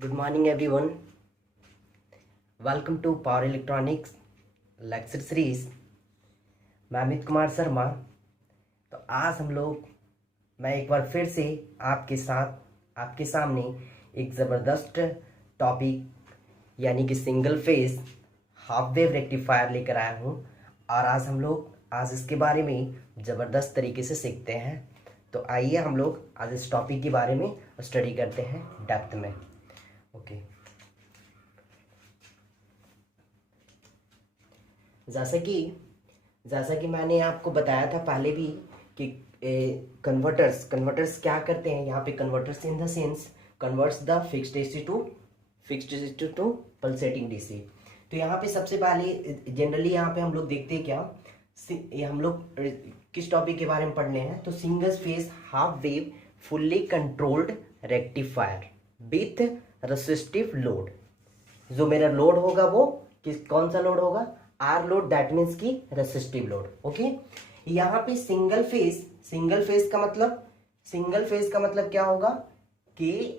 Good morning, everyone. Welcome to Power Electronics Lecture Series. मैं अमित कुमार शर्मा। तो आज मैं एक बार फिर से आपके सामने एक ज़बरदस्त टॉपिक यानी कि single phase half wave rectifier लेकर आया हूँ। और आज इसके बारे में ज़बरदस्त तरीके से सीखते हैं। तो आइए हम लोग आज इस टॉपिक के बारे में स्टडी करते हैं डेप्थ में। ओके, जैसा कि मैंने आपको बताया था पहले भी कि कन्वर्टर्स क्या करते हैं। यहाँ पे converters in the sense converts the fixed AC to pulsating DC. तो यहाँ पे सबसे पहले जनरली यहाँ पे हम लोग देखते हैं क्या, हम लोग किस टॉपिक के बारे में पढ़ने हैं। तो single phase half wave fully controlled rectifier with resistive load. जो मेरा लोड होगा वो कौन सा लोड होगा? आर लोड, दैट मीन्स की रेसिस्टिव लोड। ओके, यहाँ पे सिंगल फेज का मतलब क्या होगा कि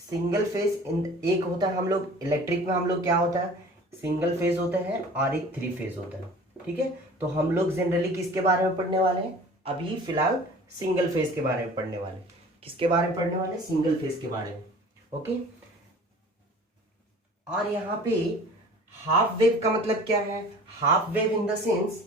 सिंगल फेज एक होता है, हम लोग इलेक्ट्रिक में हम लोग क्या होता है, सिंगल फेज होता है और एक थ्री फेज होता है। ठीक है, तो हम लोग जनरली किसके बारे में पढ़ने वाले हैं? अभी फिलहाल सिंगल फेज के बारे में पढ़ने वाले। किसके बारे में पढ़ने वाले? सिंगल फेज के बारे में। ओके, और यहाँ पे हाफ वेव का मतलब क्या है? Half wave in the sense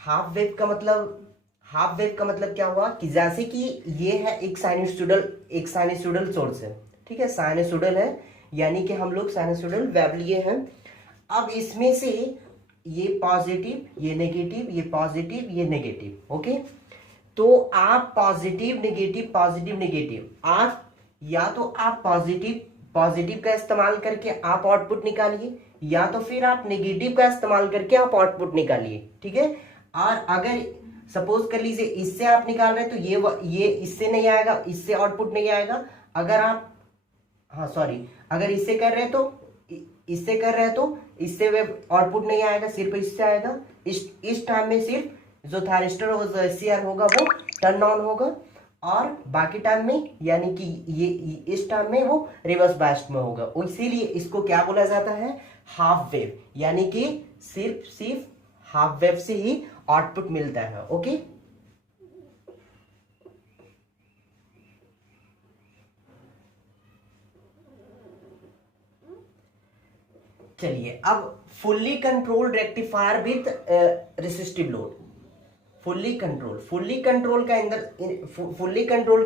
half wave का मतलब क्या हुआ कि जैसे कि ये है एक साइनसोइडल सोर्स है। ठीक है, साइनसोइडल है, यानी कि हम लोग साइनसोइडल वेव लिए हैं। अब इसमें से ये पॉजिटिव, ये नेगेटिव, ये पॉजिटिव, ये नेगेटिव। ओके, तो आप पॉजिटिव नेगेटिव आप या तो आप पॉजिटिव का इस्तेमाल करके आप आउटपुट निकालिए, या तो फिर आप नेगेटिव का इस्तेमाल करके आप आउटपुट निकालिए। ठीक है, और अगर सपोज कर लीजिए इससे आप निकाल रहे हैं तो ये इससे नहीं आएगा, इससे आउटपुट नहीं आएगा। अगर इससे कर रहे हैं तो इससे आउटपुट नहीं आएगा, सिर्फ इससे आएगा। इस टाइम में सिर्फ जो थायरिस्टर और जो एसीआर होगा वो टर्न ऑन होगा, और बाकी टाइम में यानी कि ये इस टाइम में वो रिवर्स बायस्ड में होगा। इसीलिए इसको क्या बोला जाता है? हाफ वेव, यानी कि सिर्फ हाफ वेव से ही आउटपुट मिलता है। ओके, चलिए अब fully controlled rectifier with resistive load. Fully control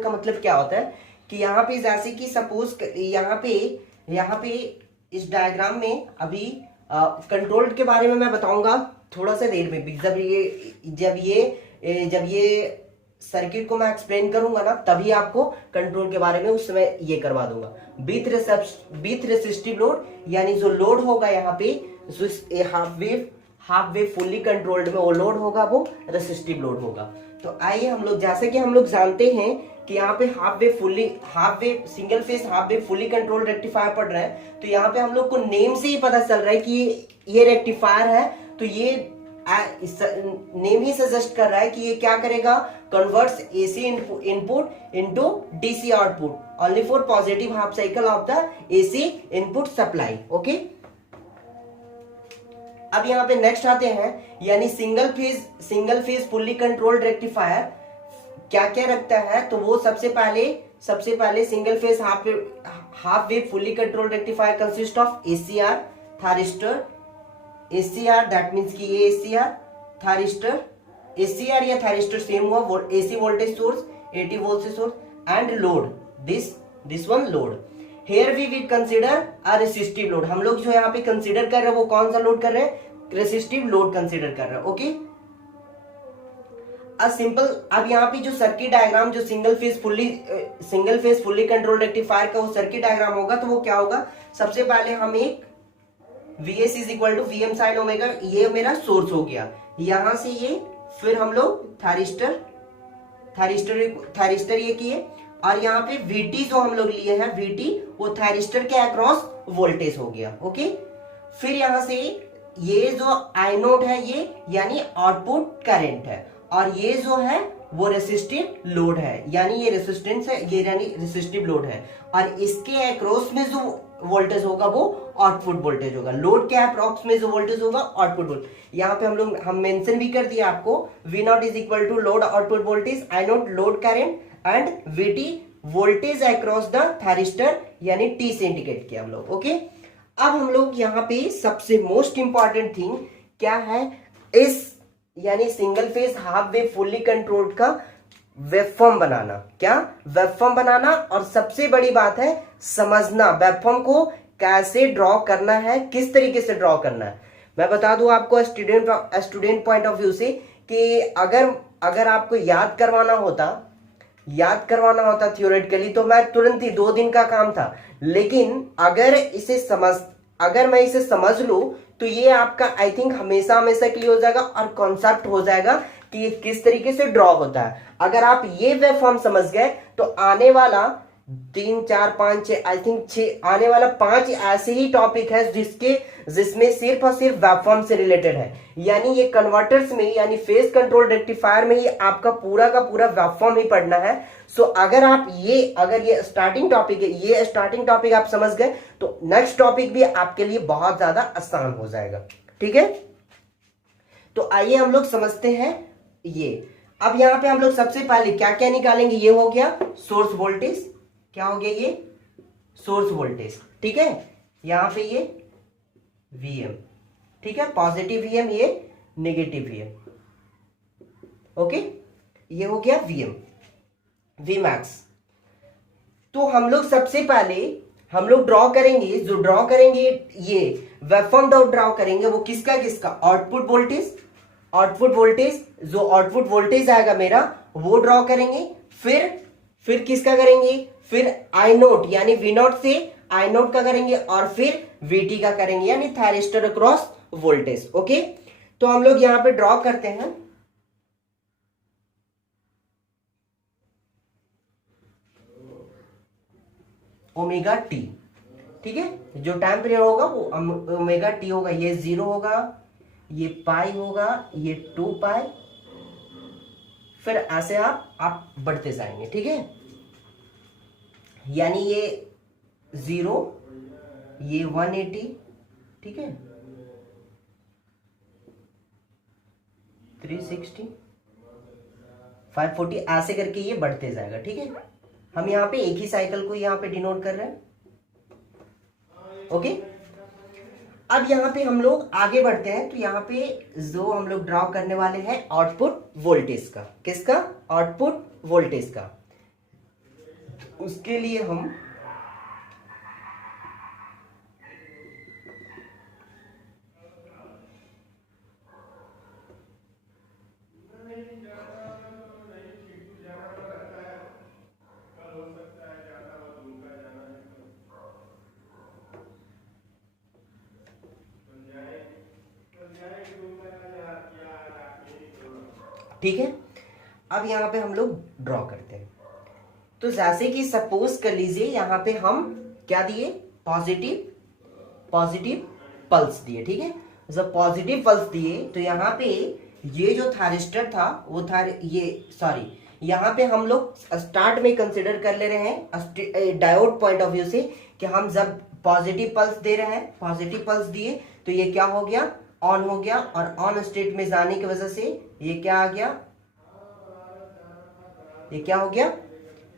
का मतलब क्या होता है कि यहाँ पे जैसे कि सपोज यहाँ पे इस डायग्राम में अभी कंट्रोल्ड के बारे में मैं बताऊंगा थोड़ा सा देर में भी। जब ये सर्किट को मैं एक्सप्लेन करूंगा ना, तभी आपको कंट्रोल के बारे में उस समय ये करवा दूंगा। विथ रेसिस्टिव लोड, यानी जो लोड होगा यहाँ पे हाफ वेव फुल्ली कंट्रोल्ड में वो लोड होगा, वो रेसिस्टिव लोड होगा। तो आइए हम लोग, जैसे कि हम लोग जानते हैं कि यहाँ पे single phase half wave fully controlled rectifier पढ़ रहा है, तो यहाँ पे हम लोग को नेम से ही पता चल रहा है कि ये रेक्टिफायर है। तो ये नेम ही सजेस्ट कर रहा है कि ये क्या करेगा? Converts AC input into DC output only for positive half cycle of the AC input supply. Okay, अब यहाँ पे नेक्स्ट आते हैं, यानी single phase fully controlled rectifier क्या क्या रखता है। तो वो सबसे पहले single phase half wave fully controlled rectifier consist of ACR, thyristor, ACR that means कि ये एसीआर, थायरिस्टर, एसीआर या थायरिस्टर सेम हुआ, एसी वोल्टेज सोर्स 80 वोल्ट से source, and load this one load. Here we will consider a resistive load। हम लोग जो यहाँ पे कंसिडर कर रहे हैं वो कौन सा लोड कर रहे हैं? रेसिस्टिव लोड कंसिडर कर रहे हैं। ओके, अब यहाँ पे जो सर्किट डायग्राम जो single phase fully control rectifier का वो सर्किट डायग्राम होगा, तो वो क्या होगा? सबसे पहले हम एक Vs is equal to Vm sine omega, ये मेरा सोर्स हो गया। यहां से ये फिर हम लोग थायरिस्टर ये किए, और यहाँ पे Vt जो हम लोग लिए हैं, Vt वो थायरिस्टर के अक्रॉस वोल्टेज हो गया। ओके, फिर यहां से ये जो आई नोट है ये यानी आउटपुट करंट है, और ये जो है वो रेसिस्टिव लोड है, यानी ये रेसिस्टेंस है, ये यानी रेसिस्टिव लोड है, और इसके अक्रॉस में जो वोल्टेज होगा वो आउटपुट वोल्टेज होगा। लोड के अप्रॉक्स में जो वोल्टेज होगा आउटपुट वोल्टेज। यहाँ पे हम मेंशन भी कर दिया आपको, V naught is equal to load output voltage, I naught load current, and V T voltage across the thyristor, यानी टी से इंडिकेट किया हम लोग। ओके, अब हम लोग यहाँ पे सबसे मोस्ट इंपॉर्टेंट थिंग क्या है, इस यानी single phase half wave fully controlled का वेवफॉर्म बनाना। क्या वेवफॉर्म बनाना, और सबसे बड़ी बात है समझना वेवफॉर्म को कैसे ड्रॉ करना है, किस तरीके से ड्रॉ करना है। मैं बता दूं आपको स्टूडेंट पॉइंट ऑफ व्यू से कि अगर आपको याद करवाना होता थियोरेटिकली तो मैं तुरंत ही 2 दिन का काम था, लेकिन अगर मैं इसे समझ लूं तो ये आपका आई थिंक हमेशा के लिए हो जाएगा, और कॉन्सेप्ट हो जाएगा कि ये किस तरीके से ड्रॉ होता है। अगर आप ये वेवफॉर्म समझ गए तो आने वाला 3 4 5 6 आई थिंक 6 आने वाला 5 ऐसे ही टॉपिक है जिसमें सिर्फ और सिर्फ वेवफॉर्म से रिलेटेड है। यानी ये कन्वर्टर्स में, यानी फेज कंट्रोल रेक्टिफायर में ही आपका पूरा का पूरा वेवफॉर्म ही पढ़ना है। सो अगर ये स्टार्टिंग टॉपिक है, ये स्टार्टिंग टॉपिक आप समझ गए तो नेक्स्ट टॉपिक भी आपके लिए बहुत ज्यादा आसान हो जाएगा। ठीक है, तो आइए हम लोग समझते हैं ये। अब यहां पे हम लोग सबसे पहले क्या क्या निकालेंगे, ये हो गया सोर्स वोल्टेज, क्या हो गया ये सोर्स वोल्टेज। ठीक है, यहां पे ये Vm, ठीक है, पॉजिटिव Vm, ये नेगेटिव Vm। ओके, ये हो गया Vmax। तो हम लोग सबसे पहले हम लोग ड्रॉ करेंगे ये वेवफॉर्म ड्रॉ करेंगे, वो किसका आउटपुट वोल्टेज जो आउटपुट वोल्टेज आएगा मेरा वो ड्रॉ करेंगे। फिर किसका करेंगे, फिर आई नोट यानी वी नोट से आई नोट का करेंगे, और फिर वीटी का करेंगे, यानी थायरिस्टर अक्रॉस वोल्टेज। ओके, तो हम लोग यहां पे ड्रॉ करते हैं। ओमेगा टी, ठीक है, जो टाइम पीरियड होगा वो ओमेगा टी होगा, ये 0 होगा, ये पाई होगा, ये 2 पाई, फिर ऐसे आप बढ़ते जाएंगे। ठीक है, यानी ये 0, ये 180, ठीक है, 360, 540, ऐसे करके ये बढ़ते जाएगा। ठीक है, हम यहाँ पे एक ही साइकिल को यहाँ पे डिनोट कर रहे हैं। ओके, अब यहाँ पे हम लोग आगे बढ़ते हैं। तो यहाँ पे जो हम लोग ड्रॉ करने वाले हैं आउटपुट वोल्टेज का, किसका, आउटपुट वोल्टेज का। उसके लिए हम ठीक है, अब यहां पे हम लोग ड्रॉ करते हैं। तो जैसे कि सपोज कर लीजिए यहाँ पे हम क्या दिए, पॉजिटिव पल्स दिए। ठीक है, जब पॉजिटिव पल्स दिए तो यहाँ पे ये जो थारिस्टर था वो था यहाँ पे हम लोग स्टार्ट में कंसिडर कर ले रहे हैं डायोड पॉइंट ऑफ व्यू से कि हम जब पॉजिटिव पल्स दे रहे हैं, पॉजिटिव पल्स दिए तो ये क्या हो गया, ऑन हो गया, और ऑन स्टेट में जाने की वजह से ये क्या आ गया, ये क्या हो गया,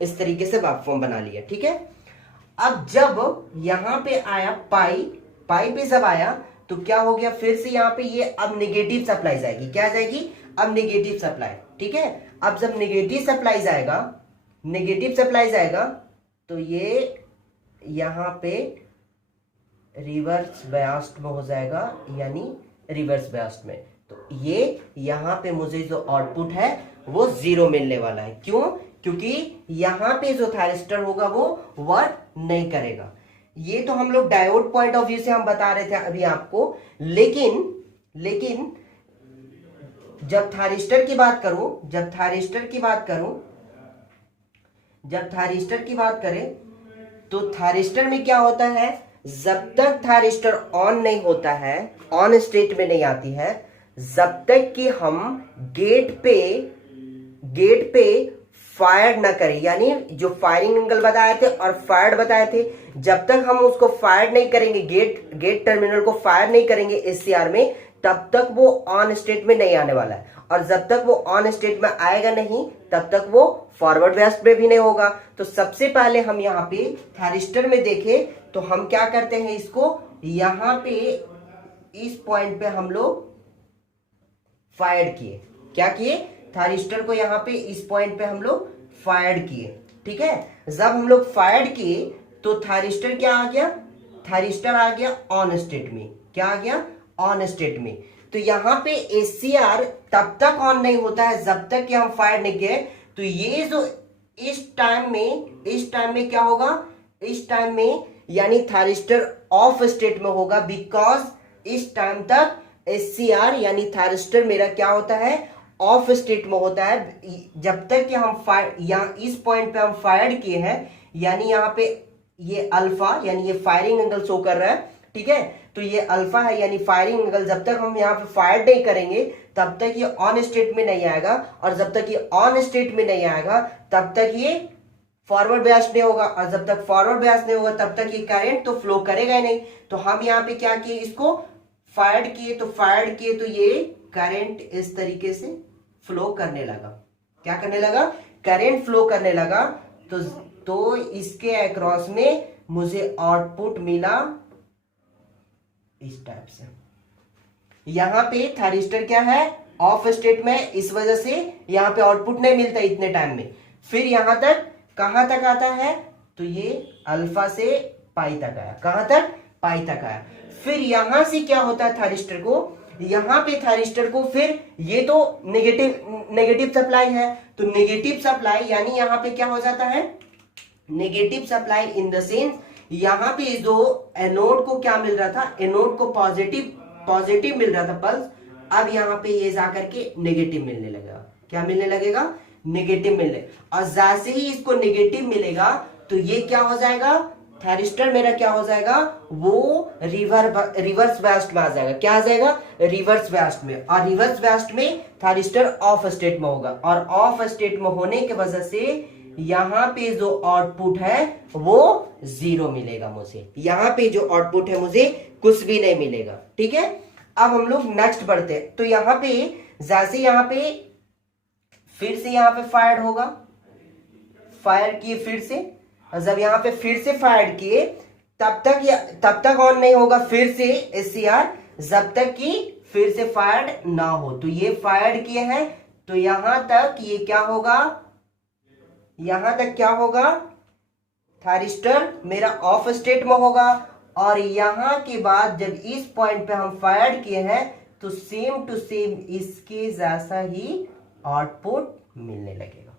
इस तरीके से वेवफॉर्म बना लिया। ठीक है, अब जब यहां पे आया पाई पे जब आया तो क्या हो गया, फिर से यहां पे ये अब नेगेटिव सप्लाई जाएगी, क्या जाएगी, अब नेगेटिव सप्लाई। ठीक है, अब जब नेगेटिव सप्लाई जाएगा तो ये यहां पे रिवर्स बायस्ड में हो जाएगा, यानी रिवर्स बायस्ड में। तो ये यहां पे मुझे जो आउटपुट है वो 0 मिलने वाला है। क्यों, क्योंकि यहां पे जो थायरिस्टर होगा वो वर्क नहीं करेगा। ये तो हम लोग डायोड पॉइंट ऑफ व्यू से हम बता रहे थे अभी आपको, लेकिन जब थायरिस्टर की बात करें तो थायरिस्टर में क्या होता है, जब तक थायरिस्टर ऑन नहीं होता है, ऑन स्टेट में नहीं आती है, जब तक कि हम गेट पे फायर ना करें, यानी जो फायरिंग एंगल बताए थे और फायर्ड बताए थे, जब तक हम उसको फायर नहीं करेंगे, गेट टर्मिनल को फायर नहीं करेंगे एससीआर में, तब तक वो ऑन स्टेट में नहीं आने वाला है। और जब तक वो ऑन स्टेट में आएगा नहीं तब तक वो फॉरवर्ड ब्यास्ट में भी नहीं होगा। तो सबसे पहले हम यहाँ पे थारिस्टर में देखें तो हम क्या करते हैं, इसको यहाँ पे इस पॉइंट पे हम लोग फायर किए, क्या किए, थारिस्टर को यहाँ पे इस पॉइंट पे हम लोग फायर किए, ठीक है। जब हम लोग फायर किए तो थारिस्टर क्या आ गया, थारिस्टर आ गया ऑन स्टेट में, क्या आ गया, ऑन स्टेट में। तो यहाँ पे एससीआर तब तक ऑन नहीं होता है जब तक कि हम फायर नहीं किए। तो ये जो इस टाइम में क्या होगा, इस टाइम में यानी थारिस्टर ऑफ स्टेट में होगा, बिकॉज इस टाइम तक एससीआर यानी थारिस्टर मेरा क्या होता है, ऑफ स्टेट में होता है। जब तक कि हम फायर यहाँ इस पॉइंट पे हम फायर किए हैं, यानी यहाँ पे ये अल्फा यानी ये फायरिंग एंगल शो कर रहा है, ठीक है। तो ये अल्फा है यानी फायरिंग एंगल, जब तक हम यहाँ पे फायर नहीं करेंगे तब तक ये ऑन स्टेट में नहीं आएगा, और जब तक ये ऑन स्टेट में नहीं आएगा तब तक ये फॉरवर्ड ब्यास नहीं होगा, और जब तक फॉरवर्ड ब्यास नहीं होगा तब तक ये करंट तो फ्लो करेगा ही नहीं। तो हम यहाँ पे क्या किए, इसको फायर किए, तो ये करंट इस तरीके से फ्लो करने लगा, क्या करने लगा, करंट फ्लो करने लगा। तो इसके अक्रॉस में मुझे आउटपुट मिला इस टाइप से। यहां पे थारिस्टर क्या है, ऑफ स्टेट में, इस वजह से यहां पे आउटपुट नहीं मिलता इतने टाइम में। फिर यहां तक कहां तक आता है, तो ये अल्फा से पाई तक आया, कहां तक, पाई तक आया। फिर यहां से क्या होता है थारिस्टर को, यहां पे थारिस्टर को फिर ये तो नेगेटिव सप्लाई है, तो नेगेटिव सप्लाई यानी यहां पे क्या हो जाता है, negative supply in the sense यहां पे जो एनोड को क्या मिल रहा था, एनोड को पॉजिटिव मिल रहा था पल्स, अब यहां पे ये जाकर के नेगेटिव मिलने लगेगा, क्या मिलने लगेगा, नेगेटिव मिलने। और जैसे ही इसको नेगेटिव मिलेगा तो ये क्या हो जाएगा, थारिस्टर मेरा क्या हो जाएगा, वो रिवर्स ब्यास्ट में आ जाएगा, क्या आ जाएगा, रिवर्स ब्यास्ट में। और रिवर्स ब्यास्ट में थारिस्टर ऑफ स्टेट में होगा, और ऑफ स्टेट में होने की वजह से यहां पे जो आउटपुट है वो 0 मिलेगा मुझे, यहां पे जो आउटपुट है मुझे कुछ भी नहीं मिलेगा, ठीक है। अब हम लोग नेक्स्ट बढ़ते हैं। तो यहां पे जैसे यहां पे फिर से यहां पे फायर होगा, फायर किए फिर से, जब यहां पे फिर से फायर किए तब तक ऑन नहीं होगा फिर से एससीआर, जब तक कि फिर से फायर्ड ना हो। तो ये फायर्ड किए हैं, तो यहां तक ये क्या होगा, यहां तक क्या होगा, थारिस्टर मेरा ऑफ स्टेट में होगा, और यहां के बाद जब इस पॉइंट पे हम फायर किए हैं तो सेम टू सेम इसके जैसा ही आउटपुट मिलने लगेगा,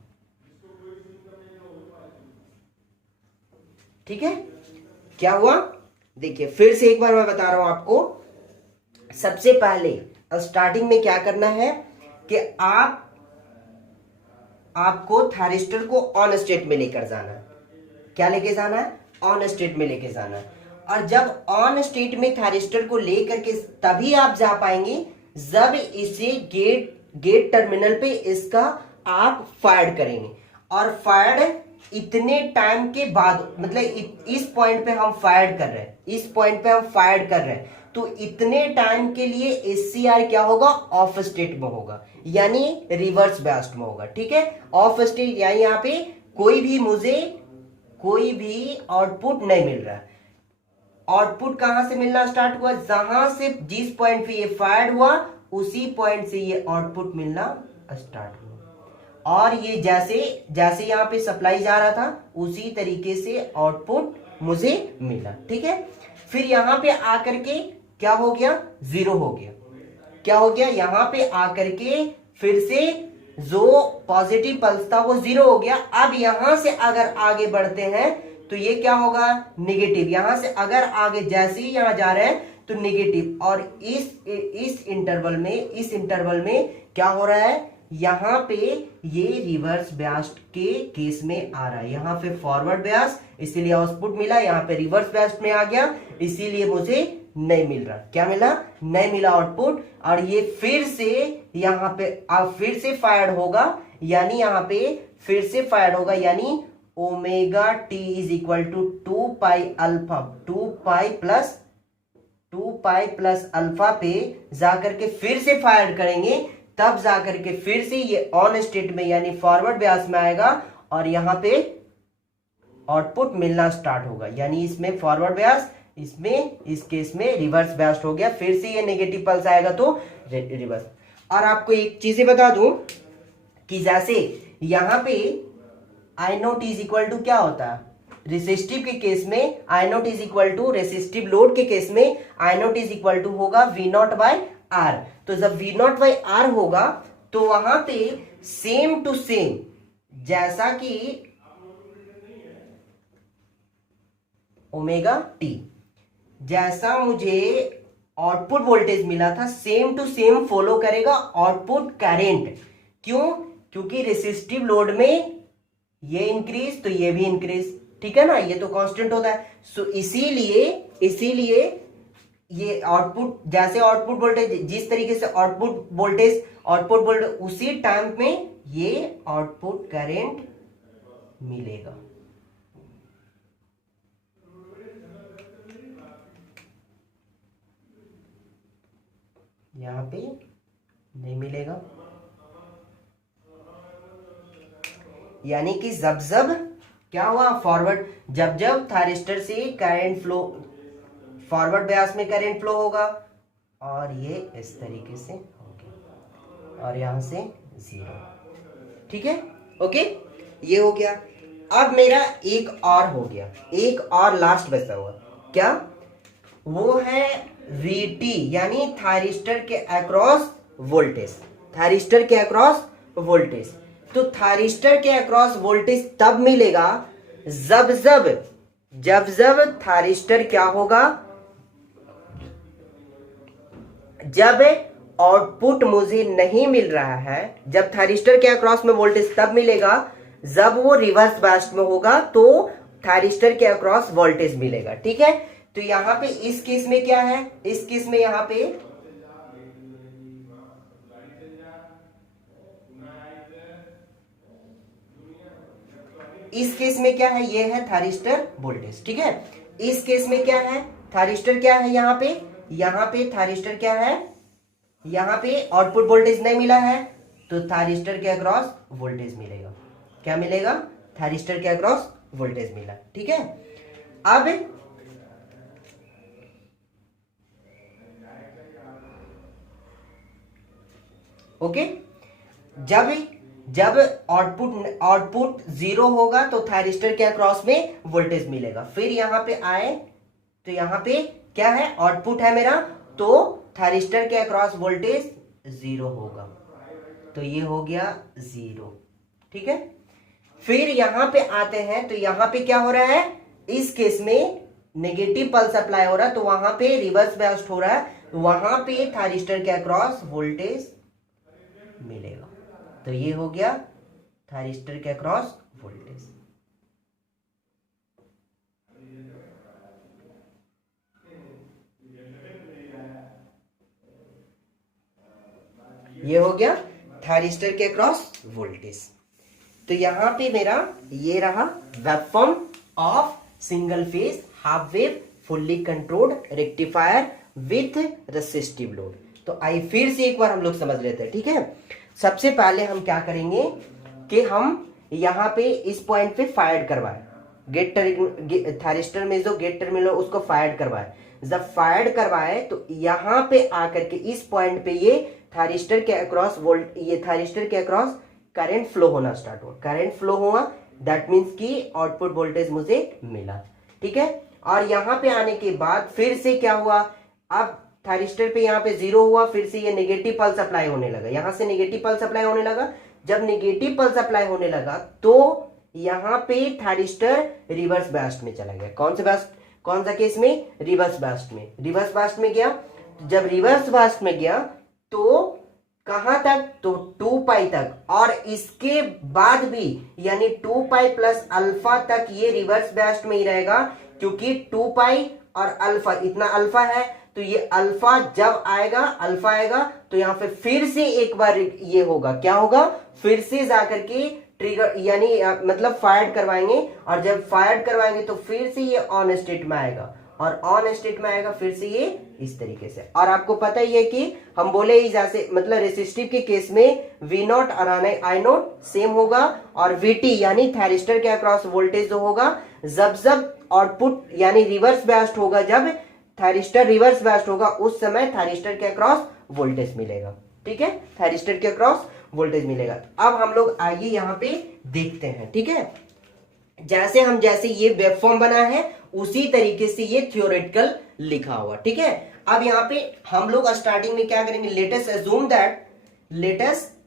ठीक है। क्या हुआ, देखिए फिर से एक बार मैं बता रहा हूं आपको। सबसे पहले स्टार्टिंग में क्या करना है कि आपको थारिस्टर को ऑन स्टेट में लेकर जाना है, क्या लेके जाना है, ऑन स्टेट में लेके जाना है। और जब ऑन स्टेट में थारिस्टर को लेकर के तभी आप जा पाएंगे जब इसे गेट टर्मिनल पे इसका आप फायर करेंगे। और फायर इतने टाइम के बाद, मतलब इस पॉइंट पे हम फायर कर रहे हैं, इस पॉइंट पे हम फायर कर रहे हैं, तो इतने टाइम के लिए एससीआर क्या होगा, ऑफ स्टेट में होगा, यानी रिवर्स ब्यास्ट में होगा, ठीक है। ऑफ स्टेट यानी यहाँ पे मुझे कोई भी आउटपुट नहीं मिल रहा है। आउटपुट कहां से मिलना स्टार्ट हुआ, जहां से जिस पॉइंट पे ये फायर हुआ उसी पॉइंट से ये आउटपुट मिलना स्टार्ट हुआ, और ये जैसे यहाँ पे सप्लाई जा रहा था उसी तरीके से आउटपुट मुझे मिला, ठीक है। फिर यहाँ पे आकर के क्या हो गया, 0 हो गया, क्या हो गया, यहाँ पे आकर के फिर से जो पॉजिटिव पल्स था वो 0 हो गया। अब यहां से अगर आगे बढ़ते हैं तो ये क्या होगा, नेगेटिव, यहां से अगर आगे जैसे ही यहां जा रहे हैं तो नेगेटिव। और इस इंटरवल में क्या हो रहा है, यहां पे ये रिवर्स ब्यास के केस में आ रहा है, यहां पे फॉरवर्ड ब्यास इसीलिए आउटपुट मिला, यहां पे रिवर्स ब्यास में आ गया इसीलिए मुझे नहीं मिल रहा, क्या मिला, नहीं मिला आउटपुट। और ये फिर से यहां पे अब फिर से फायर होगा, यानी यहाँ पे फिर से फायर्ड होगा, यानी omega T is equal to 2 pi alpha, 2 pi plus alpha पे जाकर के फिर से फायर करेंगे, तब जाकर के फिर से ये ऑन स्टेट में यानी फॉरवर्ड व्यास में आएगा और यहां पे आउटपुट मिलना स्टार्ट होगा। यानी इसमें फॉरवर्ड व्यास, इसमें इस केस में रिवर्स व्यास हो गया, फिर से ये नेगेटिव पल्स आएगा तो रिवर्स। और आपको एक चीजें बता दूं कि जैसे यहां पे I naught is equal to क्या होता है, रेसिस्टिव के केस में I naught is equal to, resistive load के केस में I naught is equal to होगा वी नॉट बाय आर। तो जब वी नॉट बाय आर होगा तो वहां पे सेम टू सेम जैसा कि ओमेगा टी, जैसा मुझे आउटपुट वोल्टेज मिला था सेम टू सेम फॉलो करेगा आउटपुट करंट। क्यों? क्योंकि रेसिस्टिव लोड में ये इंक्रीज तो ये भी इंक्रीज, ठीक है ना, ये तो कांस्टेंट होता है। सो इसीलिए ये आउटपुट, जैसे आउटपुट वोल्टेज जिस तरीके से आउटपुट वोल्टेज उसी टाइम में ये आउटपुट करंट मिलेगा। यहां पे नहीं मिलेगा, यानी कि जब क्या हुआ फॉरवर्ड, जब थायरिस्टर से करंट फ्लो, फॉरवर्ड ब्यास में करंट फ्लो होगा और ये इस तरीके से होगा और यहां से 0, ठीक है, ओके, ये हो गया। अब मेरा एक और हो गया, एक और लास्ट बचा हुआ, क्या वो है Vt, यानी थायरिस्टर के अक्रॉस वोल्टेज, थायरिस्टर के अक्रॉस वोल्टेज। तो थायरिस्टर के अक्रॉस वोल्टेज तब मिलेगा जब थायरिस्टर क्या होगा, जब आउटपुट मुझे नहीं मिल रहा है, जब थायरिस्टर के अक्रॉस में वोल्टेज तब मिलेगा जब वो रिवर्स बास्ट में होगा तो थायरिस्टर के अक्रॉस वोल्टेज मिलेगा, ठीक है। तो यहां पे इस केस में क्या है, इस केस में यहां पे इस केस में क्या है, ये है थायरिस्टर वोल्टेज, ठीक है। इस केस में क्या है, थायरिस्टर क्या है, यहां पे थायरिस्टर क्या है, यहां पे आउटपुट वोल्टेज नहीं मिला है तो थायरिस्टर के अक्रॉस वोल्टेज मिलेगा। क्या मिलेगा, थायरिस्टर के अक्रॉस वोल्टेज मिला, ठीक है। अब ओके, जब आउटपुट 0 होगा तो थायरिस्टर के अक्रॉस में वोल्टेज मिलेगा। फिर यहां पे आए तो यहां पे क्या है, आउटपुट है मेरा, तो थायरिस्टर के अक्रॉस वोल्टेज 0 होगा, तो ये हो गया 0, ठीक है। फिर यहां पे आते हैं तो यहां पे क्या हो रहा है, इस केस में नेगेटिव पल्स अप्लाई हो रहा है तो वहां पे रिवर्स बायस्ड हो रहा है, तो वहां पे थायरिस्टर के अक्रॉस वोल्टेज मिलेगा, तो ये हो गया थायरिस्टर के अक्रॉस वोल्टेज। ये हो गया थायरिस्टर के अक्रॉस वोल्टेज। तो यहां पे मेरा ये रहा waveform of single phase half wave fully controlled rectifier with resistive load. तो आई फिर से एक बार हम लोग समझ लेते हैं, ठीक है। सबसे पहले हम क्या करेंगे कि हम यहां पे इस पॉइंट पे फायर करवाए, थायरिस्टर में जो गेट टर्मिनल उसको फायर करवाए। जब फायर करवाए तो यहां पे आकर के इस पॉइंट पे ये थायरिस्टर के अक्रॉस ये थायरिस्टर के अक्रॉस करंट फ्लो होना स्टार्ट हुआ, करंट फ्लो हुआ, दैट मीन्स कि आउटपुट वोल्टेज मुझे मिला, ठीक है। और यहां पे आने के बाद फिर से क्या हुआ, अब थायरिस्टर पे यहाँ पे 0 हुआ, फिर से ये नेगेटिव पल्स अप्लाई होने लगा, यहां से नेगेटिव पल्स अप्लाई होने लगा। जब नेगेटिव पल्स अप्लाई होने लगा तो यहां पे थायरिस्टर रिवर्स बायस्ड में चला गया। कौन सा केस में, रिवर्स बायस्ड में, रिवर्स बायस्ड में गया। जब रिवर्स बायस्ड में गया तो कहां तक, तो 2 पाई तक, और इसके बाद भी यानी 2 पाई प्लस अल्फा तक ये रिवर्स बायस्ड में ही रहेगा, क्योंकि 2 पाई और अल्फा, इतना अल्फा है तो ये अल्फा जब आएगा, अल्फा आएगा तो यहाँ पे फिर से एक बार ये होगा, क्या होगा, फिर से जाकर के ट्रिगर यानी मतलब फायर करवाएंगे, और जब फायर करवाएंगे तो फिर से ये ऑन स्टेट में आएगा, और ऑन स्टेट में आएगा फिर से ये इस तरीके से। और आपको पता ही है कि हम बोले ही जैसे मतलब रेसिस्टिव के केस में V नॉट और I नॉट सेम होगा, और VT यानी थायरिस्टर के अक्रॉस वोल्टेज जो होगा जब जब आउटपुट यानी रिवर्स बैस्ट होगा, जब थायरिस्टर रिवर्स बैस्ट होगा उस समय थायरिस्टर के अक्रॉस वोल्टेज मिलेगा। ठीक है, थायरिस्टर के अक्रॉस वोल्टेज मिलेगा। अब हम लोग आइए यहाँ पे देखते हैं। ठीक है, जैसे ये वेवफॉर्म बना है उसी तरीके से ये थ्योरेटिकल लिखा हुआ। ठीक है, अब यहाँ पे हम लोग स्टार्टिंग में क्या करेंगे, let us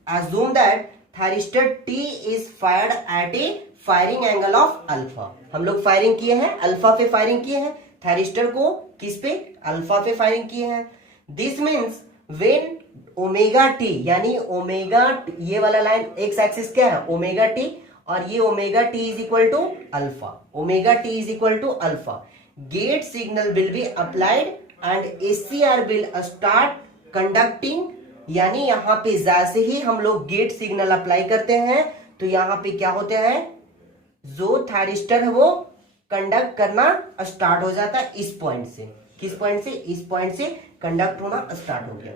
assume that thyristor T is fired eight A firing angle of alpha. हम लोग फायरिंग किए हैं, अल्फा पे फायरिंग किए हैं, थायरिस्टर को किस पे, अल्फा पे फायरिंग किए हैं। This means when omega T यानी ओमेगा, ये वाला लाइन एक्स एक्सिस क्या है, ओमेगा टी, और ये omega T is equal to alpha, omega T is equal to alpha, gate signal will be applied and ACR will start conducting. यानी यहाँ पे जैसे ही हम लोग गेट सिग्नल अप्लाई करते हैं तो यहाँ पे क्या होते हैं, जो थायरिस्टर है वो कंडक्ट करना स्टार्ट हो जाता है इस पॉइंट से। किस पॉइंट से, इस पॉइंट से कंडक्ट होना स्टार्ट हो गया।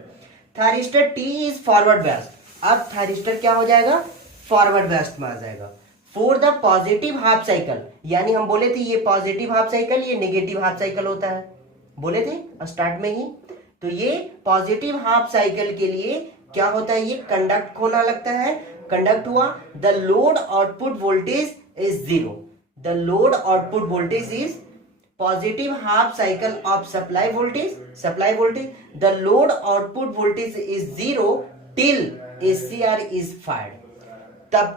Thyristor T is forward best, अब थायरिस्टर क्या हो जाएगा, फॉरवर्ड बैस्ट में आ जाएगा। For the positive half cycle, यानी हम बोले थे ये पॉजिटिव हाफ साइकिल, ये नेगेटिव हाफ साइकिल होता है, बोले थे स्टार्ट में ही। तो ये पॉजिटिव हाफ साइकिल के लिए क्या होता है, ये कंडक्ट होना लगता है, कंडक्ट हुआ। The load output voltage is zero, the load output voltage is positive half cycle of supply voltage, the load output voltage is zero till ACR is fired। तब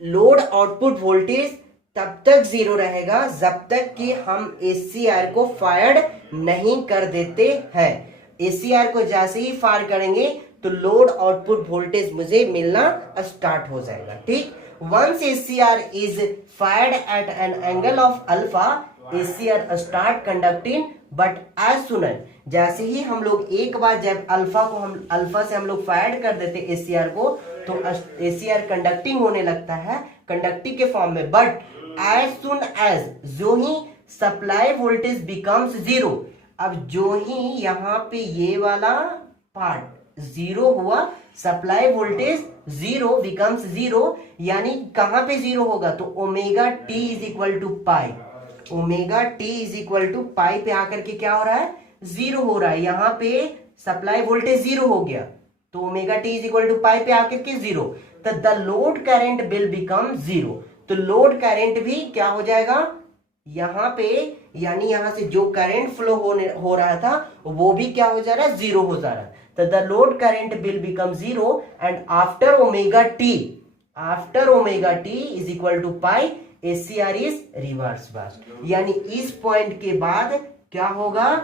लोड आउटपुट वोल्टेज तब तक zero रहेगा जब तक कि हम ACR को fired नहीं कर देते हैं। ACR को जैसे ही फायर करेंगे तो लोड आउटपुट वोल्टेज मुझे मिलना स्टार्ट हो जाएगा। ठीक, once ACR is fired at an angle of alpha, ACR start conducting, but as soon as, जैसे ही हम लोग एक बार जब अल्फा से हम लोग फायर कर देते ACR को तो ACR कंडक्टिंग होने लगता है, कंडक्टिंग के फॉर्म में। बट एज सुन एज, जो ही सप्लाई वोल्टेज बिकम्स जीरो, अब जो ही यहाँ पे ये वाला पार्ट जीरो हुआ, supply voltage zero becomes zero, यानी कहां पे जीरो होगा, तो omega T is equal to pi, omega T is equal to pi पे आकर के क्या हो रहा है, जीरो हो रहा है। यहाँ पे सप्लाई वोल्टेज जीरो हो गया तो omega T is equal to pi पे आकर के जीरो, तो the load current will become zero. तो लोड करंट भी क्या हो जाएगा यहाँ पे, यानी यहां से जो करंट फ्लो हो रहा था वो भी क्या हो जा रहा है, जीरो हो जा रहा है। तो the load current will become zero and after omega T is equal to pi, ACR is reverse biased. यानी इस पॉइंट के बाद क्या होगा,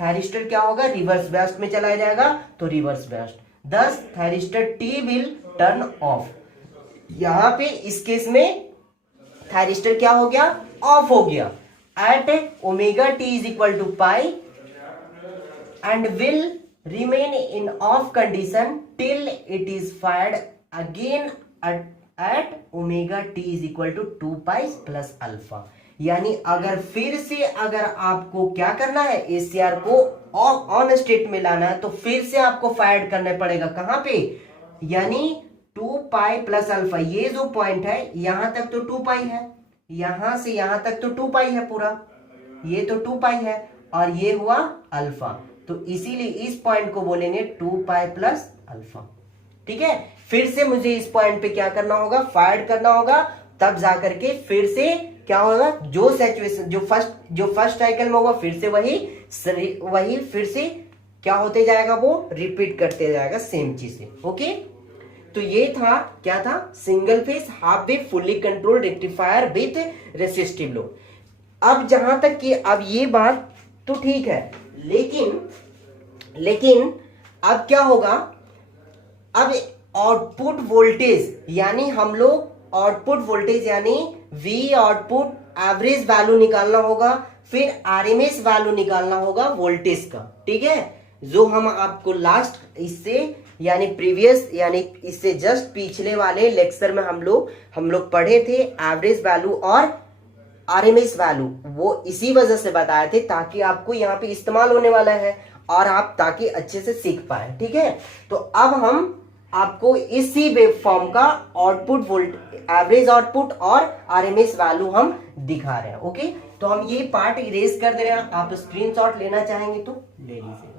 थायरिस्टर क्या होगा, रिवर्स बैस्ट में चला जाएगा, तो रिवर्स बैस्ट, दस thyristor T will turn off. यहां पे इस केस में थायरिस्टर क्या हो गया, ऑफ हो गया at omega T is equal to pi and will remain in off condition till it is fired again at omega t is equal to 2 pi plus alpha। यानी अगर फिर से अगर आपको क्या करना है, ACR को ऑन स्टेट में लाना है तो फिर से आपको फायर करना पड़ेगा, कहां पे, यानी 2 पाई प्लस अल्फा। ये जो पॉइंट है यहां तक तो 2 पाई है, यहां से यहां तक तो 2 पाई है पूरा, ये तो 2 पाई है और ये हुआ अल्फा, तो इसीलिए इस पॉइंट को बोलेंगे 2 पाई प्लस अल्फा। ठीक है, फिर से मुझे इस पॉइंट पे क्या करना होगा, फायर करना होगा, तब जाकर के फिर से क्या होगा, जो सैचुरेशन जो फर्स्ट साइकिल में होगा फिर से वही फिर से क्या होते जाएगा, वो रिपीट करते जाएगा सेम चीजें। ओके, तो ये था क्या था, single phase half wave fully controlled rectifier with resistive load. अब जहां तक कि अब ये बात तो ठीक है, लेकिन अब क्या होगा, अब आउटपुट वोल्टेज यानी हम लोग आउटपुट वोल्टेज यानी V आउटपुट एवरेज वैल्यू निकालना होगा, फिर आरएमएस वैल्यू निकालना होगा वोल्टेज का, ठीक है, जो हम आपको लास्ट इससे यानी प्रीवियस यानी इससे जस्ट पिछले वाले लेक्चर में हम लोग पढ़े थे एवरेज वैल्यू और आरएमएस वैल्यू, वो इसी वजह से बताए थे ताकि आपको यहाँ पे इस्तेमाल होने वाला है और आप ताकि अच्छे से सीख पाए, ठीक है। तो अब हम आपको इसी वेव फॉर्म का आउटपुट वोल्ट एवरेज आउटपुट और आरएमएस वैल्यू हम दिखा रहे हैं, ओके। तो हम ये पार्ट इरेज कर दे रहे हैं, आप स्क्रीनशॉट लेना चाहेंगे तो ले लीजिएगा।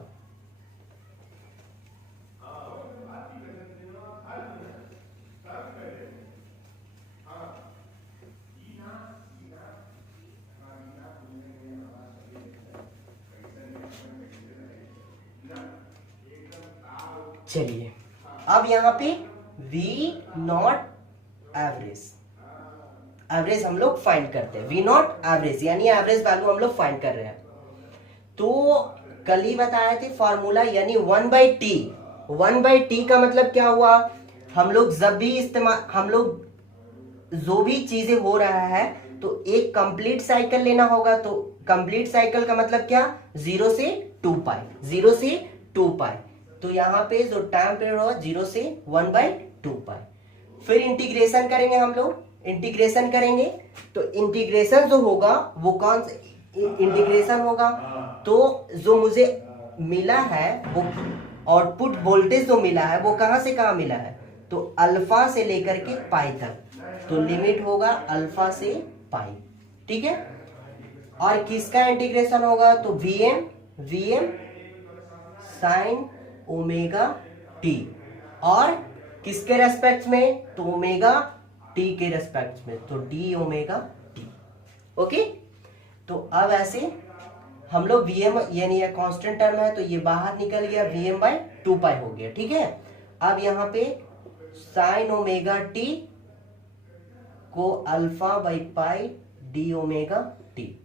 चलिए अब यहाँ पे वी नॉट एवरेज हम लोग फाइंड करते हैं, वी नॉट एवरेज यानी एवरेज वैल्यू हम लोग फाइंड कर रहे हैं। तो कल ही बताए थे फॉर्मूला यानी 1/t, 1/t का मतलब क्या हुआ, हम लोग जब भी हम लोग जो भी चीजें हो रहा है तो एक कंप्लीट साइकिल लेना होगा। तो कंप्लीट साइकिल का मतलब क्या, 0 से 2 पाई, 0 से 2 पाई। तो यहाँ पे जो टाइम पीरियड होगा 0 से 1/2 पाई। फिर इंटीग्रेशन करेंगे हम लोग, इंटीग्रेशन करेंगे तो इंटीग्रेशन जो होगा वो कौन सा इंटीग्रेशन होगा, तो जो मुझे मिला है वो आउटपुट वोल्टेज जो मिला है वो कहां से कहां मिला है, तो अल्फा से लेकर के पाई तक, तो लिमिट होगा अल्फा से पाई, ठीक है। और किसका इंटीग्रेशन होगा, तो वीएम साइन ओमेगा टी, और किसके रेस्पेक्ट में, तो ओमेगा टी के रेस्पेक्ट में, तो डी ओमेगा टी, ओके। तो अब ऐसे हम लोग वीएम यानी ये कांस्टेंट टर्म है तो ये बाहर निकल गया, Vm/2 पाई हो गया, ठीक है। अब यहाँ पे साइन ओमेगा टी को alpha by pi D omega T,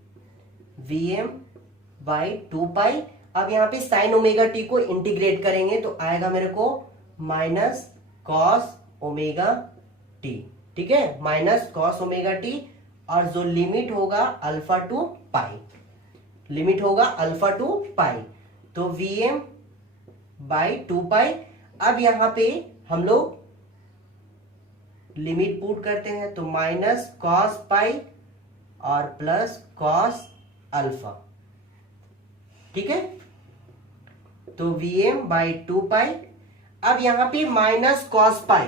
Vm/2 पाई। अब यहाँ पे साइन ओमेगा टी को इंटीग्रेट करेंगे तो आएगा मेरे को माइनस कॉस ओमेगा टी, ठीक है, माइनस कॉस ओमेगा टी, और जो लिमिट होगा अल्फा टू पाई, लिमिट होगा अल्फा टू पाई, तो Vm/2 पाई। अब यहाँ पे हम लोग लिमिट पुट करते हैं तो माइनस कॉस पाई और प्लस कॉस अल्फा, ठीक है, तो Vm/2 पाई। अब यहाँ पे माइनस कॉस पाई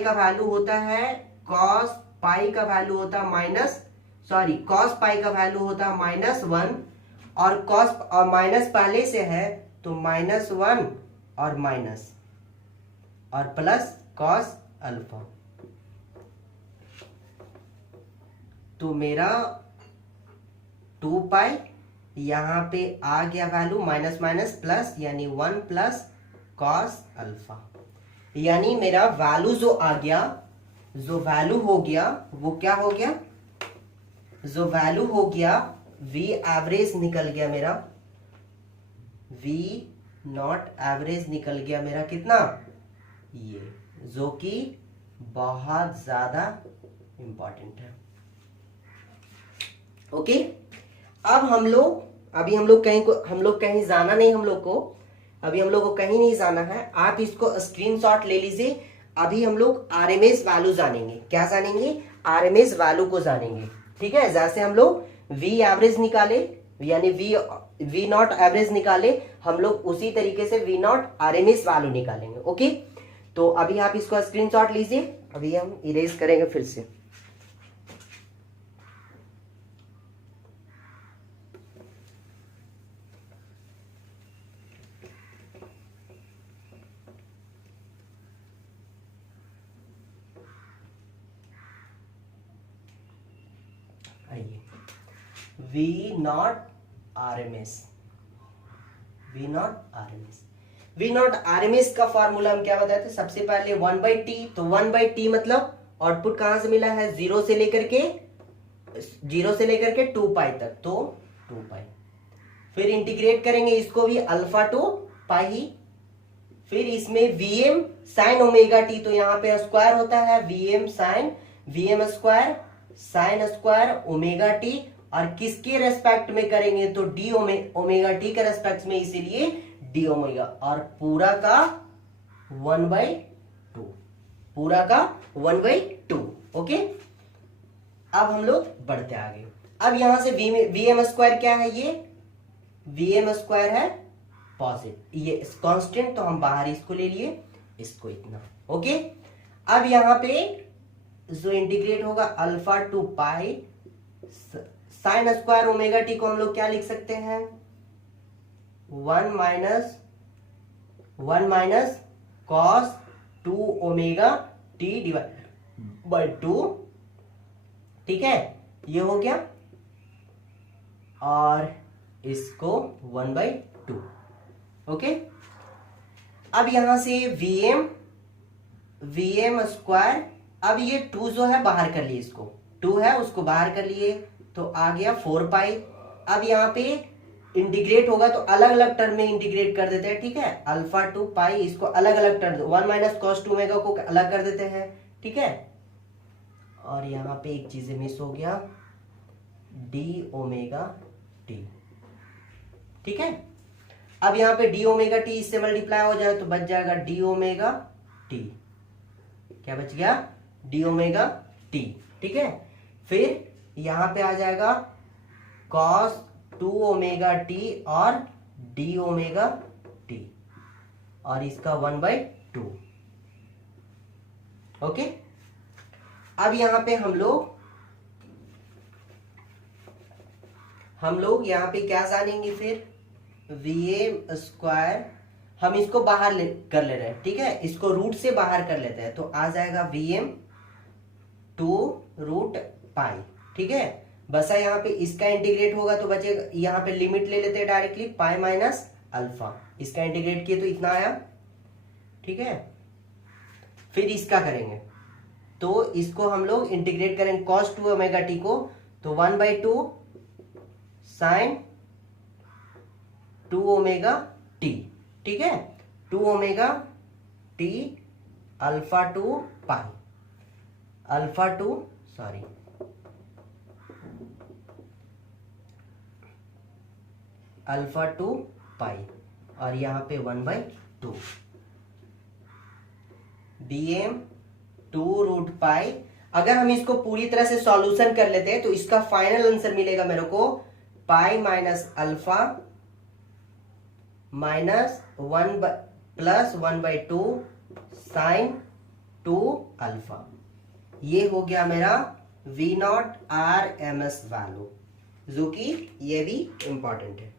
का वैल्यू होता है, कॉस पाई का वैल्यू होता है कॉस पाई का वैल्यू होता है -1, और कॉस और माइनस पहले से है तो -1 और माइनस और प्लस कॉस अल्फा, तो मेरा 2 पाई यहां पे आ गया वैल्यू माइनस माइनस प्लस यानी 1 प्लस कॉस अल्फा, यानी मेरा वैल्यू जो आ गया, जो वैल्यू हो गया वो क्या हो गया, जो वैल्यू हो गया V एवरेज निकल गया मेरा, V नॉट एवरेज निकल गया मेरा कितना, ये, जो कि बहुत ज्यादा इंपॉर्टेंट है, ओके। अब हम लोग कहीं जाना नहीं, अभी हम लोग को कहीं नहीं जाना है, आप इसको स्क्रीनशॉट ले लीजिए। अभी हम लोग आरएमएस वैल्यू जानेंगे, क्या जानेंगे, आरएमएस वैल्यू को जानेंगे, ठीक है। जैसे हम लोग वी एवरेज निकाले यानी वी नॉट एवरेज निकाले, हम लोग उसी तरीके से वी नॉट आरएमएस वैल्यू निकालेंगे, ओके। तो अभी आप इसको स्क्रीनशॉट लीजिए, अभी हम इरेज करेंगे फिर से। वी नॉट आरएमएस का फॉर्मूला हम क्या बताए थे, सबसे पहले 1/t, तो 1/t मतलब आउटपुट कहां से मिला है, 0 से लेकर के 2 पाई तक, तो 2 पाई। फिर इंटीग्रेट करेंगे इसको भी अल्फा टू पाई, फिर इसमें Vm साइन ओमेगा टी, तो यहाँ पे स्क्वायर होता है Vm square sine square omega T, और किसके रेस्पेक्ट में करेंगे तो डी ओमेगा टी के रेस्पेक्ट में, इसीलिए डी ओमेगा, और पूरा का 1/2, पूरा का 1/2। ओके, अब हम लोग बढ़ते आगे। अब यहां से वी एम स्क्वायर क्या है, ये वी एम स्क्वायर है पॉजिटिव, ये कांस्टेंट, तो हम बाहर इसको ले लिए, इसको इतना। ओके, अब यहां पे जो इंटीग्रेट होगा alpha two pi sine square omega T को हम लोग क्या लिख सकते हैं, 1 minus cos 2 omega T divide by 2। ठीक है, ये हो गया, और इसको 1/2। ओके, अब यहां से वीएम स्क्वायर, अब ये 2 जो है बाहर कर लिए, इसको 2 है उसको बाहर कर लिए, तो आ गया 4 पाई। अब यहाँ पे इंटीग्रेट होगा तो अलग अलग टर्म में इंटीग्रेट कर देते हैं। ठीक है, अल्फा टू पाई, इसको अलग अलग टर्म, 1 माइनस कॉस 2 ओमेगा को अलग कर देते हैं। ठीक है, और यहाँ पे एक चीज मिस हो गया, डी ओमेगा टी। ठीक है, अब यहाँ पे डी ओमेगा टी इससे मल्टीप्लाई हो जाए तो बच जाएगा डी ओमेगा टी। क्या बच गया, डी ओमेगा टी। ठीक है, फिर यहां पे आ जाएगा कॉस 2 ओमेगा टी और डी ओमेगा टी, और इसका 1/2। ओके, अब यहां पे हम लोग यहां पे क्या जानेंगे, फिर वी एम स्क्वायर, हम इसको बाहर कर ले रहे हैं। ठीक है, इसको रूट से बाहर कर लेते हैं, तो आ जाएगा वी एम 2 रूट पाई। ठीक है, बसा यहाँ पे इसका इंटीग्रेट होगा तो बचेगा, यहाँ पे लिमिट ले लेते हैं डायरेक्टली, पाई माइनस अल्फा, इसका इंटीग्रेट किए तो इतना आया। ठीक है, फिर इसका करेंगे तो इसको हम लोग इंटीग्रेट करेंगे cos 2 ओमेगा टी को, तो 1/2 साइन 2 ओमेगा टी। ठीक है, 2 ओमेगा टी अल्फा टू पाई, अल्फा टू पाई, और यहां पे 1/2 bm 2 रूट पाई। अगर हम इसको पूरी तरह से सॉल्यूशन कर लेते हैं तो इसका फाइनल आंसर मिलेगा मेरे को pi minus alpha minus 1 plus 1/2 sine 2 alpha. ये हो गया मेरा V0 RMS वैल्यू, जो कि ये भी इंपॉर्टेंट है।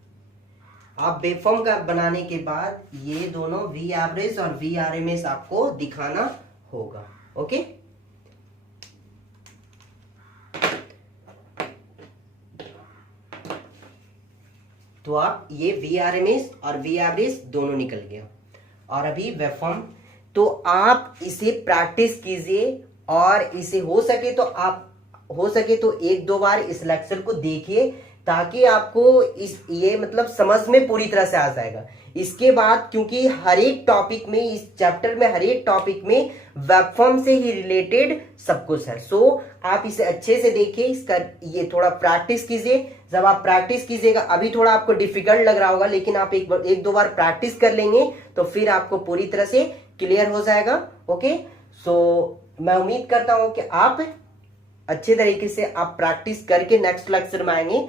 आप वेवफॉर्म का बनाने के बाद ये दोनों V एवरेज और V RMS आपको दिखाना होगा। ओके, तो आप ये V RMS और V एवरेज दोनों निकल गया। और अभी वेवफॉर्म, तो आप इसे प्रैक्टिस कीजिए, और इसे हो सके तो 1-2 बार इस लेक्चर को देखिए, ताकि आपको ये मतलब समझ में पूरी तरह से आ जाएगा। इसके बाद क्योंकि हर एक टॉपिक में, इस चैप्टर में हर एक टॉपिक में वेबफॉर्म से ही रिलेटेड सब कुछ है। सो आप इसे अच्छे से देखिए, इसका ये थोड़ा प्रैक्टिस कीजिए। जब आप प्रैक्टिस कीजिएगा, अभी थोड़ा आपको डिफिकल्ट लग रहा होगा, लेकिन आप 1-2 बार प्रैक्टिस कर लेंगे तो फिर आपको पूरी तरह से क्लियर हो जाएगा। ओके, सो मैं उम्मीद करता हूं कि आप अच्छे तरीके से आप प्रैक्टिस करके नेक्स्ट लेक्चर में आएंगे।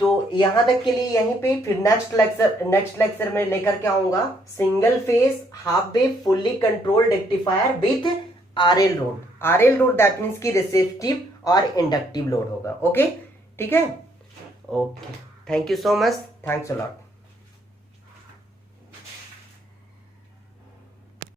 तो यहां तक के लिए यहीं पे, फिर नेक्स्ट लेक्चर में लेकर के आऊंगा single phase half wave fully controlled rectifier with RL load that means की रेसिस्टिव और इंडक्टिव लोड होगा। ओके, ठीक है, okay, thank you so much, thanks a lot.